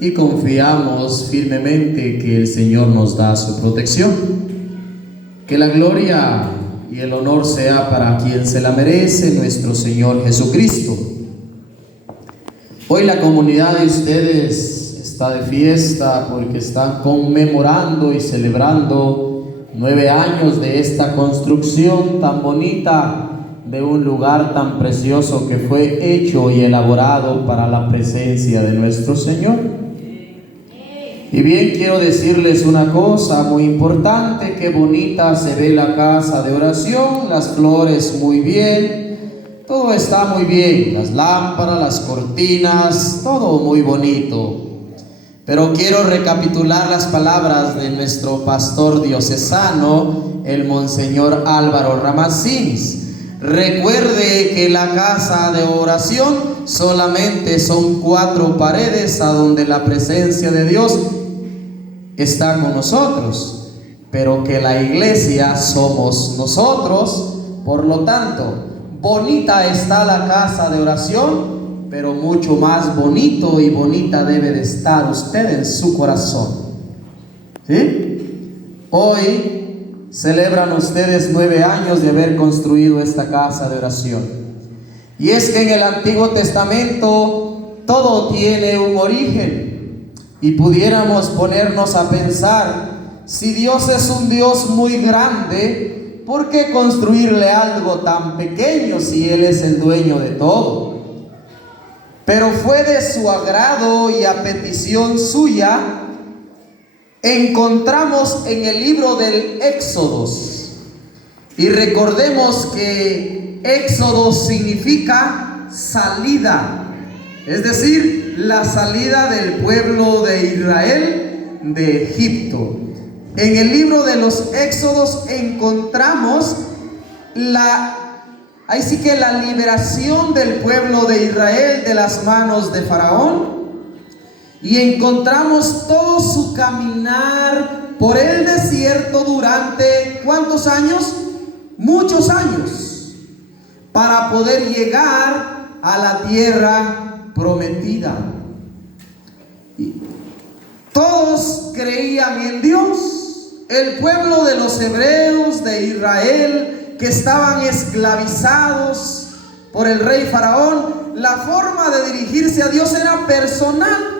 y confiamos firmemente que el Señor nos da su protección. Que la gloria y el honor sea para quien se la merece, nuestro Señor Jesucristo. Hoy la comunidad de ustedes está de fiesta porque están conmemorando y celebrando 9 años de esta construcción tan bonita, de un lugar tan precioso que fue hecho y elaborado para la presencia de nuestro Señor. Y bien, quiero decirles una cosa muy importante: qué bonita se ve la casa de oración, las flores muy bien, todo está muy bien, las lámparas, las cortinas, todo muy bonito. Pero quiero recapitular las palabras de nuestro pastor diocesano, el Monseñor Álvaro Ramasins. Recuerde que la casa de oración solamente son 4 paredes a donde la presencia de Dios está con nosotros, pero que la iglesia somos nosotros. Por lo tanto, bonita está la casa de oración, pero mucho más bonito y bonita debe de estar usted en su corazón. ¿Sí? Hoy celebran ustedes 9 años de haber construido esta casa de oración. Y es que en el Antiguo Testamento todo tiene un origen. Y pudiéramos ponernos a pensar, si Dios es un Dios muy grande, ¿por qué construirle algo tan pequeño si Él es el dueño de todo? Pero fue de su agrado y a petición suya, encontramos en el libro del Éxodos. Y recordemos que Éxodo significa salida, es decir, la salida del pueblo de Israel de Egipto. En el libro de los Éxodos encontramos la liberación del pueblo de Israel de las manos de Faraón. Y encontramos todo su caminar por el desierto durante ¿cuántos años? Muchos años, para poder llegar a la tierra prometida. Todos creían en Dios. El pueblo de los hebreos de Israel, que estaban esclavizados por el rey Faraón, la forma de dirigirse a Dios era personal.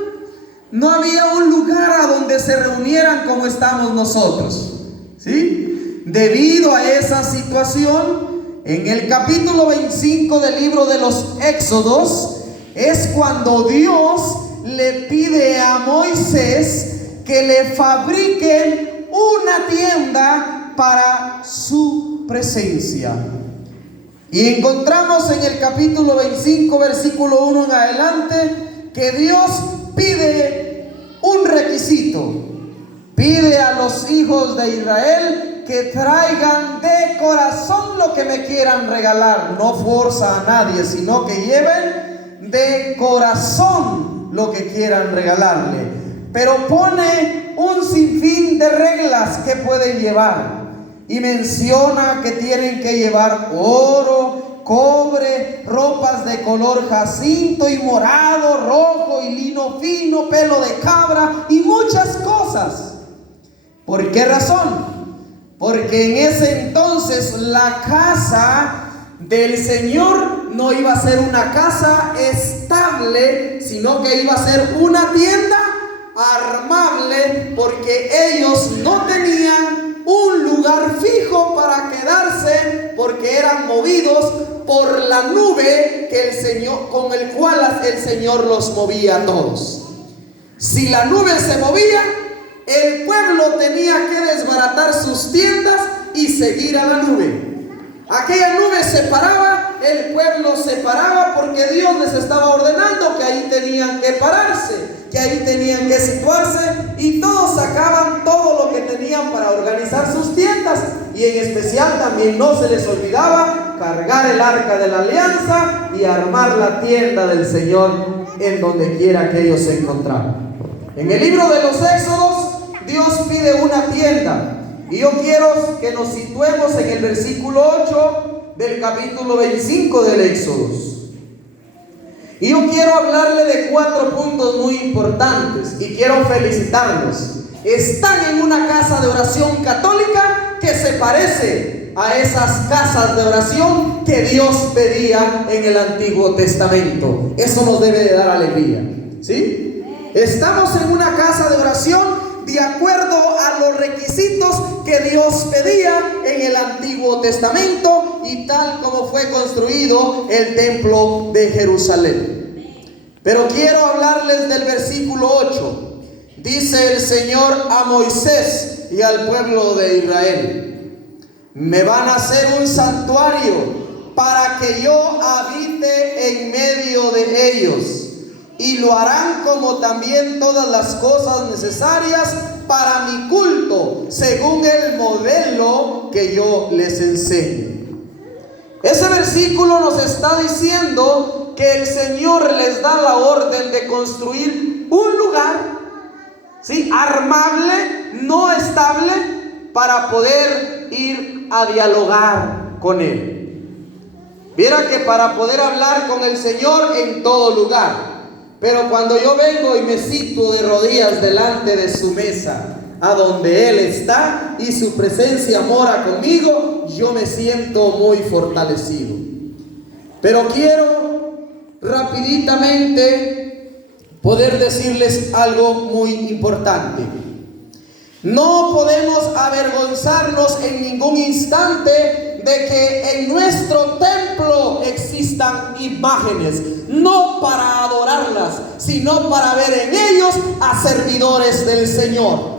No había un lugar a donde se reunieran como estamos nosotros, ¿sí? Debido a esa situación, en el capítulo 25 del libro de los Éxodos, es cuando Dios le pide a Moisés que le fabriquen una tienda para su presencia. Y encontramos en el capítulo 25, versículo 1 en adelante, que Dios pide un requisito. Pide a los hijos de Israel que traigan de corazón lo que me quieran regalar. No forza a nadie, sino que lleven de corazón lo que quieran regalarle. Pero pone un sinfín de reglas que pueden llevar. Y menciona que tienen que llevar oro, cobre, ropas de color jacinto y morado, rojo y lino fino, pelo de cabra y muchas cosas. ¿Por qué razón? Porque en ese entonces la casa del Señor no iba a ser una casa estable, sino que iba a ser una tienda armable, porque ellos no tenían un lugar fijo para quedarse, porque eran movidos por la nube que el Señor, con el cual el Señor los movía a todos. Si la nube se movía, el pueblo tenía que desbaratar sus tiendas y seguir a la nube. Aquella nube se paraba, el pueblo se paraba, porque Dios les estaba ordenando que ahí tenían que pararse, que ahí tenían que situarse, y todos sacaban todo lo que tenían para organizar sus tiendas. Y en especial también no se les olvidaba cargar el arca de la alianza y armar la tienda del Señor en donde quiera que ellos se encontraran. En el libro de los Éxodos, Dios pide una tienda. Y yo quiero que nos situemos en el versículo 8 del capítulo 25 del Éxodo. Y yo quiero hablarle de 4 puntos muy importantes y quiero felicitarlos. Están en una casa de oración católica que se parece a esas casas de oración que Dios pedía en el Antiguo Testamento. Eso nos debe de dar alegría, ¿sí? Estamos en una casa de oración de acuerdo a los requisitos que Dios pedía en el Antiguo Testamento y tal como fue construido el templo de Jerusalén. Pero quiero hablarles del versículo 8. Dice el Señor a Moisés y al pueblo de Israel: me van a hacer un santuario para que yo habite en medio de ellos, y lo harán como también todas las cosas necesarias para mi culto, según el modelo que yo les enseño. Ese versículo nos está diciendo que el Señor les da la orden de construir un lugar, ¿sí?, armable, no estable, para poder ir a dialogar con Él. Viera que para poder hablar con el Señor en todo lugar. Pero cuando yo vengo y me sitúo de rodillas delante de su mesa, a donde Él está y su presencia mora conmigo, yo me siento muy fortalecido. Pero quiero rapiditamente poder decirles algo muy importante. No podemos avergonzarnos en ningún instante de que en nuestro templo existan imágenes, no para adorarlas, sino para ver en ellos a servidores del Señor.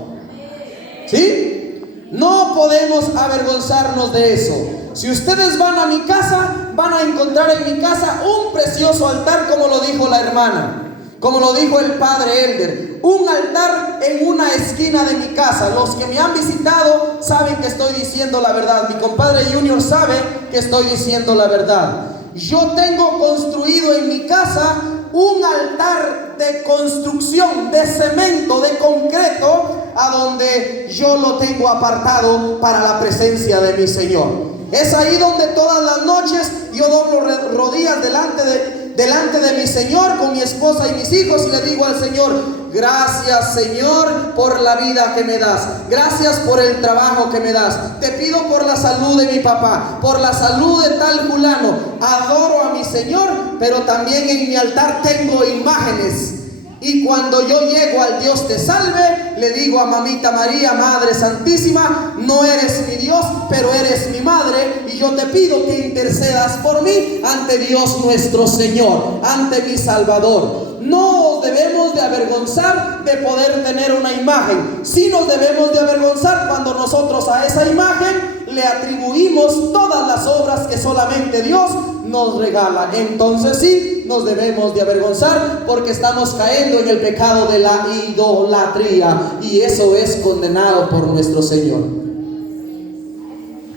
¿Sí? No podemos avergonzarnos de eso. Si ustedes van a mi casa, van a encontrar en mi casa un precioso altar, como lo dijo la hermana, como lo dijo el padre Elder. Un altar en una esquina de mi casa. Los que me han visitado saben que estoy diciendo la verdad. Mi compadre Junior sabe que estoy diciendo la verdad. Yo tengo construido en mi casa un altar de construcción, de cemento, de concreto, a donde yo lo tengo apartado para la presencia de mi Señor. Es ahí donde todas las noches yo doblo rodillas delante de mi Señor con mi esposa y mis hijos y le digo al Señor: gracias, Señor, por la vida que me das. Gracias por el trabajo que me das. Te pido por la salud de mi papá, por la salud de tal fulano. Adoro a mi Señor, pero también en mi altar tengo imágenes. Y cuando yo llego al Dios te salve, le digo a Mamita María, Madre Santísima: no eres mi Dios, pero eres mi madre, y yo te pido que intercedas por mí ante Dios nuestro Señor, ante mi Salvador. No nos debemos de avergonzar de poder tener una imagen. Sí nos debemos de avergonzar cuando nosotros a esa imagen le atribuimos todas las obras que solamente Dios nos regala. Entonces sí, nos debemos de avergonzar, porque estamos cayendo en el pecado de la idolatría, y eso es condenado por nuestro Señor.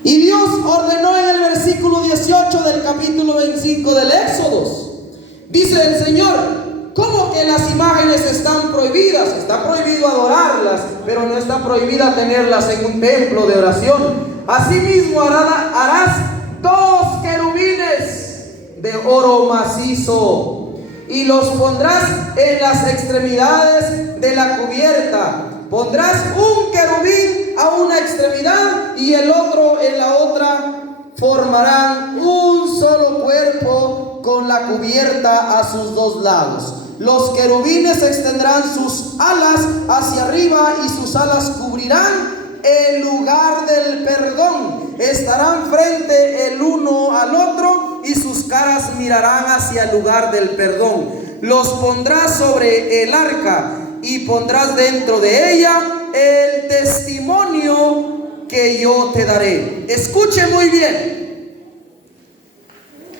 Y Dios ordenó en el versículo 18 del capítulo 25 del Éxodo. Dice el Señor: ¿cómo que las imágenes están prohibidas? Está prohibido adorarlas, pero no está prohibida tenerlas en un templo de oración. Asimismo harás 2 querubines de oro macizo y los pondrás en las extremidades de la cubierta. Pondrás un querubín a una extremidad y el otro en la otra. Formarán un solo cuerpo con la cubierta a sus 2 lados. Los querubines extenderán sus alas hacia arriba y sus alas cubrirán el lugar del perdón. Estarán frente el uno al otro y sus caras mirarán hacia el lugar del perdón. Los pondrás sobre el arca y pondrás dentro de ella el testimonio que yo te daré. Escuche muy bien.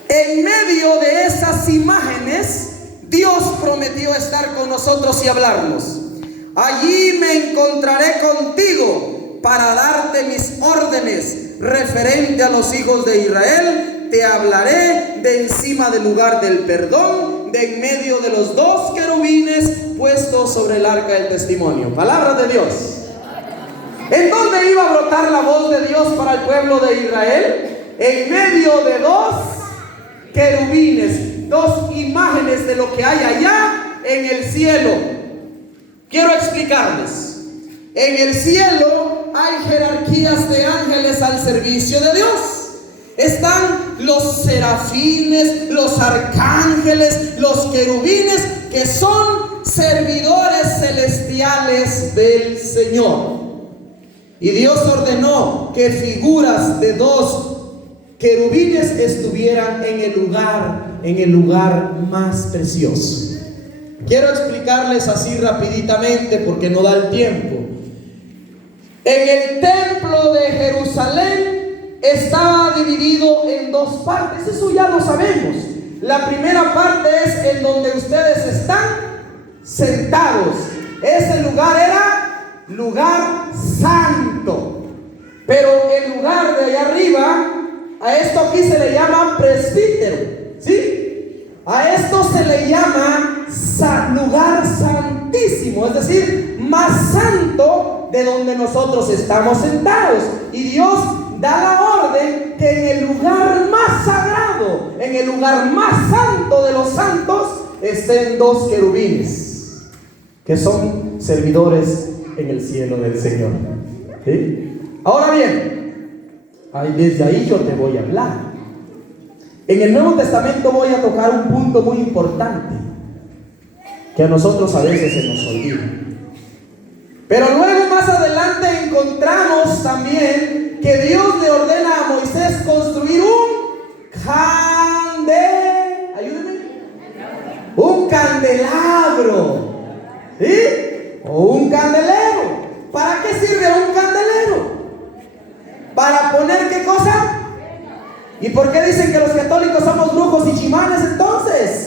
En medio de esas imágenes, Dios prometió estar con nosotros y hablarnos. Allí me encontraré contigo para darte mis órdenes referente a los hijos de Israel. Te hablaré de encima del lugar del perdón, de en medio de los 2 querubines puestos sobre el arca del testimonio. Palabra de Dios. ¿En dónde iba a brotar la voz de Dios para el pueblo de Israel? En medio de 2 querubines. dos imágenes de lo que hay allá en el cielo. Quiero explicarles. En el cielo hay jerarquías de ángeles al servicio de Dios. Están los serafines, los arcángeles, los querubines, que son servidores celestiales del Señor. Y Dios ordenó que figuras de dos querubines estuvieran en el lugar más precioso. Quiero explicarles así rapiditamente porque no da el tiempo. En el templo de Jerusalén estaba dividido en dos partes. Eso ya lo sabemos. La primera parte es en donde ustedes están sentados. Ese lugar era lugar santo. Pero el lugar de allá arriba, a esto aquí se le llama presbítero, ¿sí? A esto se le llama lugar santísimo, es decir, más santo de donde nosotros estamos sentados. Y Dios da la orden que en el lugar más sagrado, en el lugar más santo de los santos, estén dos querubines, que son servidores en el cielo del Señor, ¿sí? Ahora bien, desde ahí yo te voy a hablar. En el Nuevo Testamento voy a tocar un punto muy importante que a nosotros a veces se nos olvida. Pero luego más adelante encontramos también que Dios le ordena a Moisés construir un candelabro, ¿sí? O un candelero. ¿Para qué sirve un candelero? ¿Para poner qué cosa? ¿Y por qué dicen que los católicos somos brujos y chimanes entonces?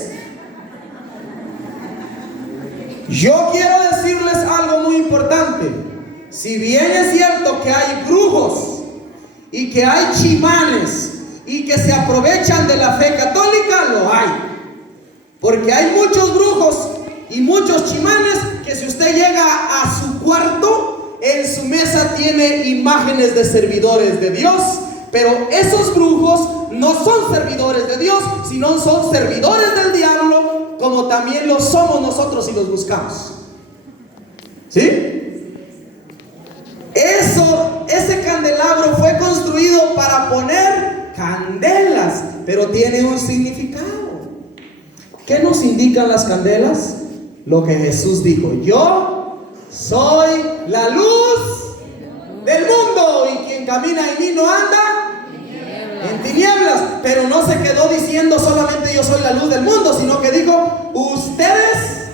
Yo quiero decirles algo muy importante. Si bien es cierto que hay brujos y que hay chimanes y que se aprovechan de la fe católica, lo hay. Porque hay muchos brujos y muchos chimanes que si usted llega a su cuarto, en su mesa tiene imágenes de servidores de Dios. Pero esos brujos no son servidores de Dios, sino son servidores del diablo, como también lo somos nosotros si los buscamos. ¿Sí? Ese candelabro fue construido para poner candelas, pero tiene un significado. ¿Qué nos indican las candelas? Lo que Jesús dijo: yo soy la luz del mundo, y quien camina en mí no anda en tinieblas. Pero no se quedó diciendo solamente yo soy la luz del mundo, sino que dijo: ustedes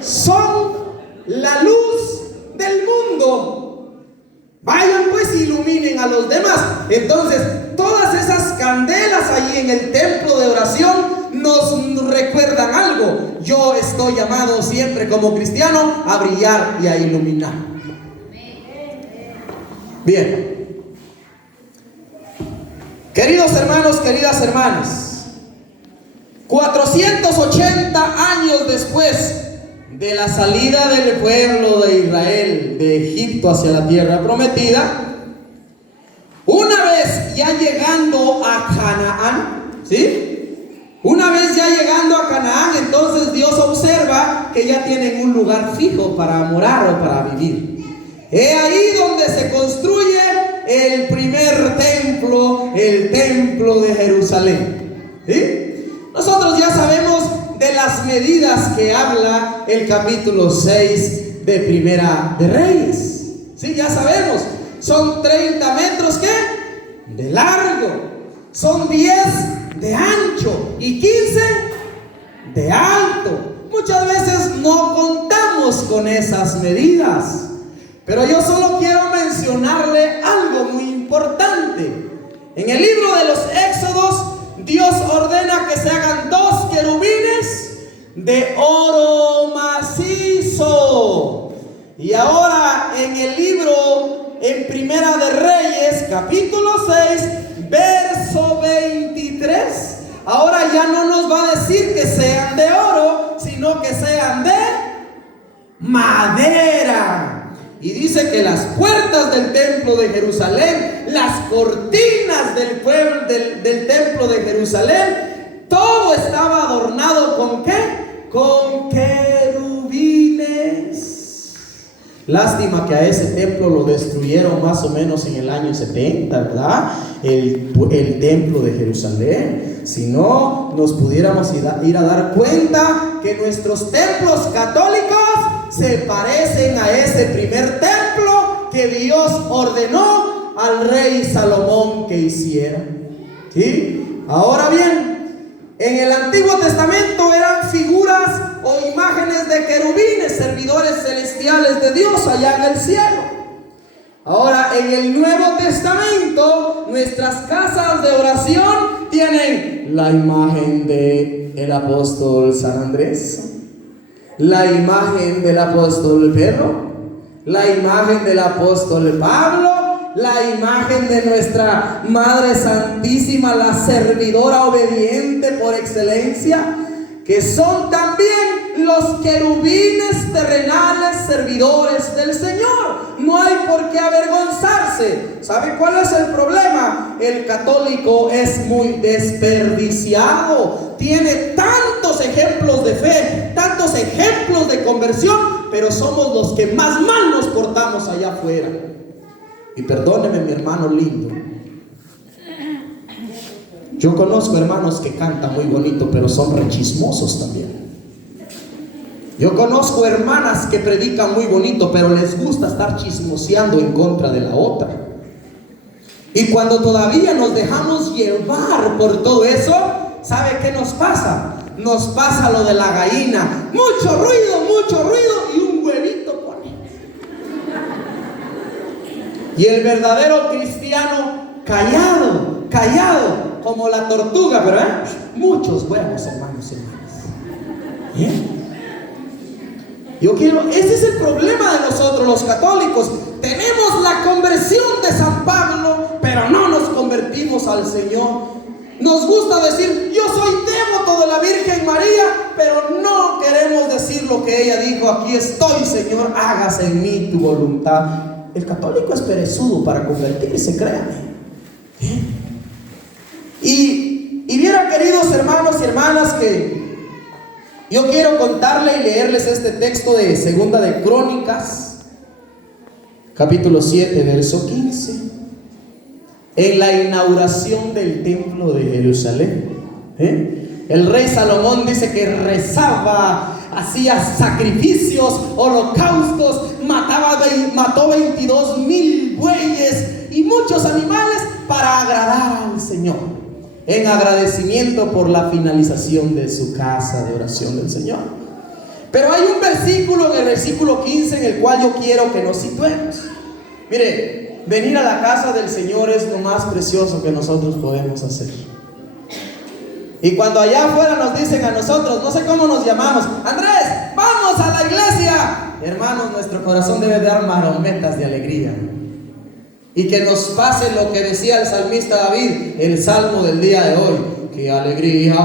son la luz del mundo. Vayan pues y iluminen a los demás. Entonces, todas esas candelas allí en el templo de oración nos recuerdan algo. Yo estoy llamado siempre como cristiano a brillar y a iluminar. Bien, queridos hermanos, queridas hermanas, 480 años después de la salida del pueblo de Israel de Egipto hacia la tierra prometida, una vez ya llegando a Canaán, ¿sí? Una vez ya llegando a Canaán, entonces Dios observa que ya tienen un lugar fijo para morar o para vivir. He ahí donde se construye el primer templo, el templo de Jerusalén, ¿sí? Nosotros ya sabemos de las medidas que habla el capítulo 6 de Primera de Reyes, ¿sí? Ya sabemos, son 30 metros, ¿qué? De largo, son 10 de ancho y 15 de alto. Muchas veces no contamos con esas medidas, pero yo solo quiero mencionarle algo muy importante. En el libro de los Éxodos, Dios ordena que se hagan dos querubines de oro macizo. Y ahora en el libro, en Primera de Reyes, capítulo 6, verso 23, ahora ya no nos va a decir que sean de oro, sino que sean de madera. Y dice que las puertas del templo de Jerusalén, las cortinas del templo de Jerusalén, Todo estaba adornado ¿con qué? Con querubines. Lástima que a ese templo lo destruyeron más o menos en el año 70, ¿verdad? El templo de Jerusalén. Si no, nos pudiéramos ir a dar cuenta que nuestros templos católicos se parecen a ese primer templo que Dios ordenó al rey Salomón que hiciera. ¿Sí? Ahora bien, en el Antiguo Testamento eran figuras o imágenes de querubines, servidores celestiales de Dios allá en el cielo. Ahora, en el Nuevo Testamento, nuestras casas de oración tienen la imagen del apóstol San Andrés, la imagen del apóstol Pedro, la imagen del apóstol Pablo, la imagen de nuestra Madre Santísima, la servidora obediente por excelencia, que son también los querubines terrenales servidores del Señor. No hay por qué avergonzarse. ¿Sabe cuál es el problema? El católico es muy desperdiciado. Tiene tantos ejemplos de fe, tantos ejemplos de conversión, pero somos los que más mal nos portamos allá afuera. Y perdóneme, mi hermano lindo, yo conozco hermanos que cantan muy bonito, pero son rechismosos también. Yo conozco hermanas que predican muy bonito, pero les gusta estar chismoseando en contra de la otra. Y cuando todavía nos dejamos llevar por todo eso, ¿sabe qué nos pasa? Nos pasa lo de la gallina: mucho ruido y un huevito pone. Y el verdadero cristiano callado como la tortuga, pero muchos huevos, hermanos y hermanas. Ese es el problema de nosotros los católicos. Tenemos la conversión de San Pablo, pero no nos convertimos al Señor. Nos gusta decir: yo soy devoto de la Virgen María, pero no queremos decir lo que ella dijo: aquí estoy, Señor, hágase en mí tu voluntad. El católico es perezudo para convertirse, créanme. Y vieran, queridos hermanos y hermanas, que yo quiero contarle y leerles este texto de Segunda de Crónicas, capítulo 7, verso 15. En la inauguración del templo de Jerusalén, el rey Salomón dice que rezaba, hacía sacrificios, holocaustos, mató 22,000 bueyes y muchos animales para agradar al Señor, en agradecimiento por la finalización de su casa de oración del Señor. Pero hay un versículo, en el versículo 15, en el cual yo quiero que nos situemos. Mire, venir a la casa del Señor es lo más precioso que nosotros podemos hacer. Y cuando allá afuera nos dicen a nosotros, no sé cómo nos llamamos: Andrés, vamos a la iglesia. Hermanos, nuestro corazón debe dar marometas de alegría. Y que nos pase lo que decía el salmista David, el salmo del día de hoy: qué alegría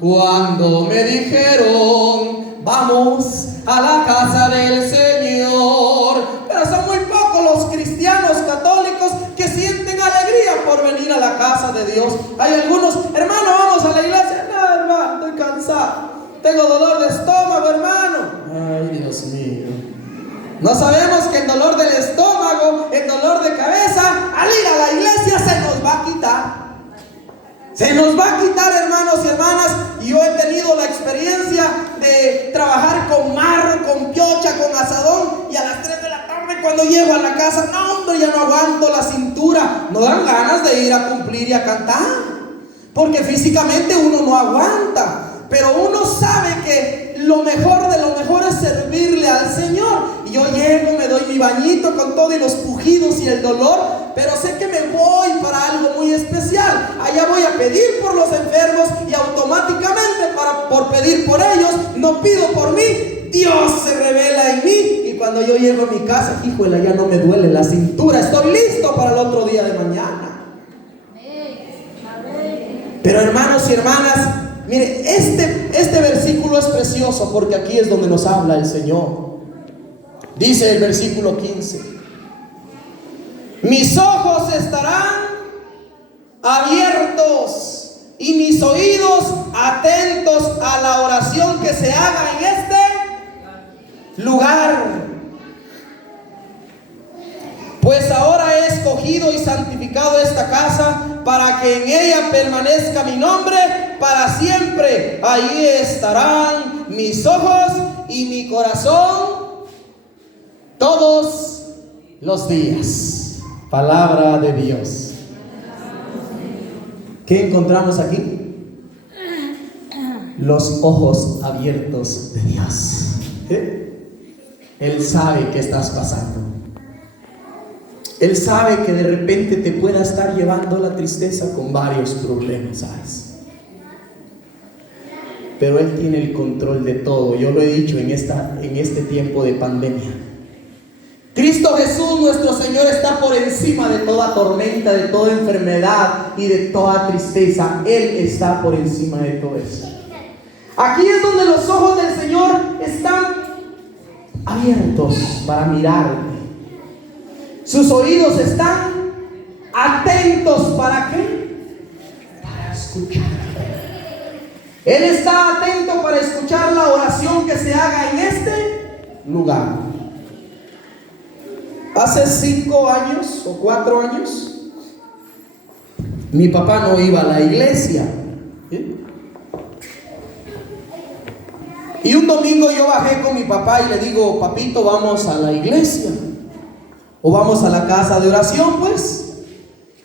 cuando me dijeron, vamos a la casa del Señor. Pero son muy pocos los cristianos católicos que sienten alegría por venir a la casa de Dios. Hay algunos: hermano, vamos a la iglesia. No, hermano, estoy cansado, tengo dolor de estómago, hermano. Ay, Dios mío. No sabemos que el dolor del estómago, el dolor de cabeza, al ir a la iglesia se nos va a quitar. Se nos va a quitar, hermanos y hermanas. Y yo he tenido la experiencia de trabajar con marro, con piocha, con asadón, y a las 3 de la tarde cuando llego a la casa, no hombre, ya no aguanto la cintura. No dan ganas de ir a cumplir y a cantar, porque físicamente uno no aguanta. Pero uno sabe que lo mejor de lo mejor es servirle al Señor. Y yo llego, me doy mi bañito con todo y los pujidos y el dolor, pero sé que me voy para algo muy especial. Allá voy a pedir por los enfermos, y automáticamente por pedir por ellos, no pido por mí, Dios se revela en mí. Y cuando yo llego a mi casa, híjole, ya no me duele la cintura, estoy listo para el otro día de mañana. Pero hermanos y hermanas, mire, este versículo es precioso, porque aquí es donde nos habla el Señor. Dice el versículo 15: mis ojos estarán abiertos y mis oídos atentos a la oración que se haga en este lugar. Pues ahora he escogido y santificado esta casa para que en ella permanezca mi nombre para siempre. Ahí estarán mis ojos y mi corazón todos los días. Palabra de Dios. ¿Qué encontramos aquí? Los ojos abiertos de Dios. Él sabe qué estás pasando. Él sabe que de repente te pueda estar llevando la tristeza con varios problemas, ¿sabes? Pero Él tiene el control de todo. Yo lo he dicho en este tiempo de pandemia. Cristo Jesús, nuestro Señor, está por encima de toda tormenta, de toda enfermedad y de toda tristeza. Él está por encima de todo eso. Aquí es donde los ojos del Señor están abiertos para mirarle. Sus oídos están atentos, ¿para qué? Para escuchar. Él está atento para escuchar la oración que se haga en este lugar. Hace 5 años o 4 años, mi papá no iba a la iglesia. Y un domingo yo bajé con mi papá y le digo: papito, vamos a la iglesia. O vamos a la casa de oración, pues.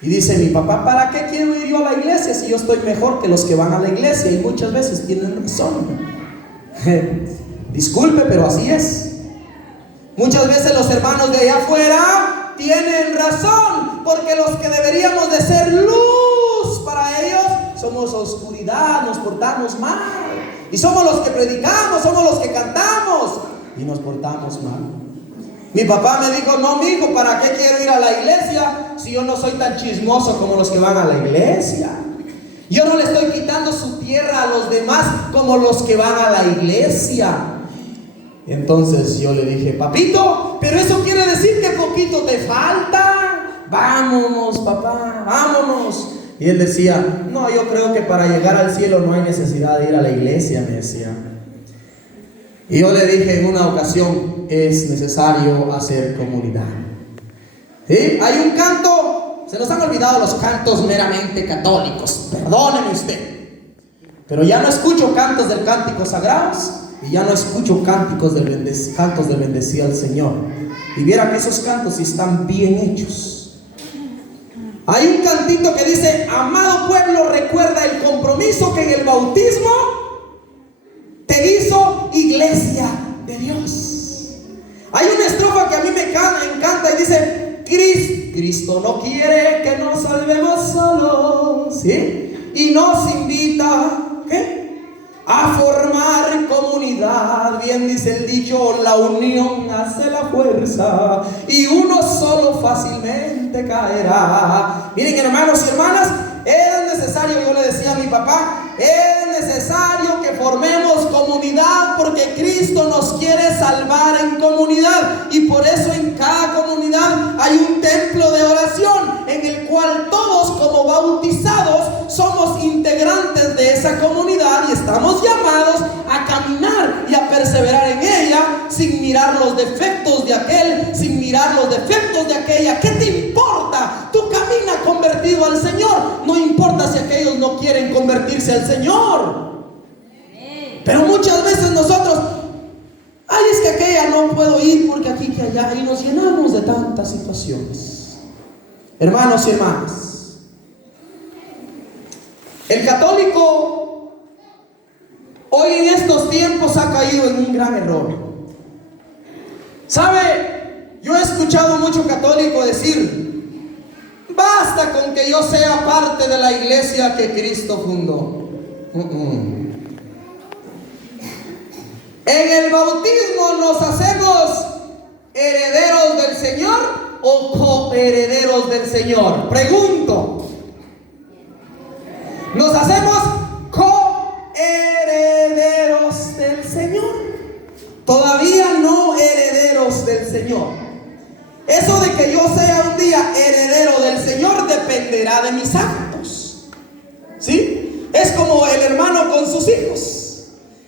Y dice mi papá: ¿para qué quiero ir yo a la iglesia si yo estoy mejor que los que van a la iglesia? Y muchas veces tienen razón. Disculpe, pero así es. Muchas veces los hermanos de allá afuera tienen razón, porque los que deberíamos de ser luz para ellos somos oscuridad, nos portamos mal. Y somos los que predicamos, somos los que cantamos y nos portamos mal. Mi papá me dijo: no, mi hijo, ¿para qué quiero ir a la iglesia si yo no soy tan chismoso como los que van a la iglesia? Yo no le estoy quitando su tierra a los demás como los que van a la iglesia. Entonces yo le dije: papito, pero eso quiere decir que poquito te falta. Vámonos, papá, vámonos. Y él decía: no, yo creo que para llegar al cielo no hay necesidad de ir a la iglesia, me decía. Y yo le dije en una ocasión: es necesario hacer comunidad. ¿Sí? Hay un canto, se nos han olvidado los cantos meramente católicos, perdóneme usted, pero ya no escucho cantos del cántico sagrados y ya no escucho cantos del bendecir al Señor. Y viera que esos cantos sí están bien hechos. Hay un cantito que dice: amado pueblo, recuerda el compromiso que en el bautismo te hizo iglesia de Dios. Hay una estrofa que a mí me encanta y dice: Cristo no quiere que nos salvemos solos, ¿sí? Y nos invita, ¿qué? A formar comunidad. Bien dice el dicho: la unión hace la fuerza y uno solo fácilmente caerá. Miren, hermanos y hermanas, es necesario, yo le decía a mi papá, es necesario que formemos comunidad, porque Cristo nos quiere salvar en comunidad. Y por eso en cada comunidad hay un templo de oración en el cual todos, como bautizados, somos integrantes de esa comunidad y estamos llamados a caminar y a perseverar en ella sin mirar los defectos de aquel, sin mirar los defectos de aquella. ¿Qué te importa? Tú camina convertido al Señor. No importa si aquellos no quieren convertirse al Señor. Pero muchas veces nosotros: ay, es que aquella no puedo ir porque aquí que allá, y nos llenamos de tantas situaciones. Hermanos y hermanas, el católico hoy en estos tiempos ha caído en un gran error. ¿Sabe? Yo he escuchado mucho católico decir: basta con que yo sea parte de la iglesia que Cristo fundó. En el bautismo nos hacemos herederos del Señor o coherederos del Señor. Pregunto: ¿nos hacemos coherederos del Señor? Todavía no herederos del Señor. Eso de que yo sea un día heredero del Señor dependerá de mis actos, ¿sí? como el hermano con sus hijos.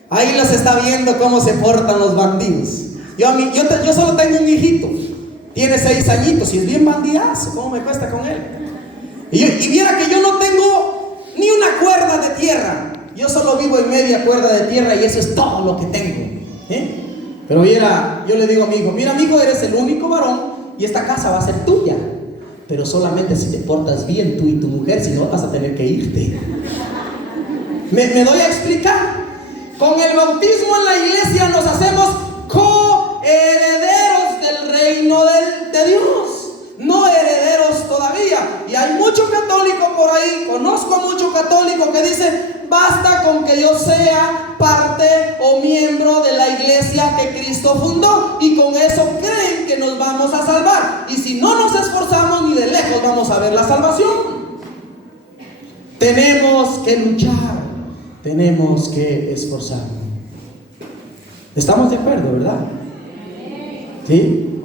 Ahí los está viendo cómo se portan los bandidos. Yo solo tengo un hijito, tiene 6 añitos y es bien bandidazo. ¿Cómo me cuesta con él? Y viera que yo no tengo ni una cuerda de tierra. Yo solo vivo en media cuerda de tierra y eso es todo lo que tengo. Pero viera, yo le digo a mi hijo: mira, amigo, eres el único varón y esta casa va a ser tuya, pero solamente si te portas bien tú y tu mujer, si no vas a tener que irte. ¿Me doy a explicar? Con el bautismo en la iglesia nos hacemos coherederos del reino de Dios, no herederos todavía. Y hay mucho católico por ahí, conozco mucho católico que dice: basta con que yo sea parte o miembro de la iglesia que Cristo fundó, y con eso creen que nos vamos a salvar, y si no nos esforzamos ni de lejos vamos a ver la salvación. Tenemos que luchar, tenemos que esforzarnos. ¿Estamos de acuerdo, verdad? ¿Sí?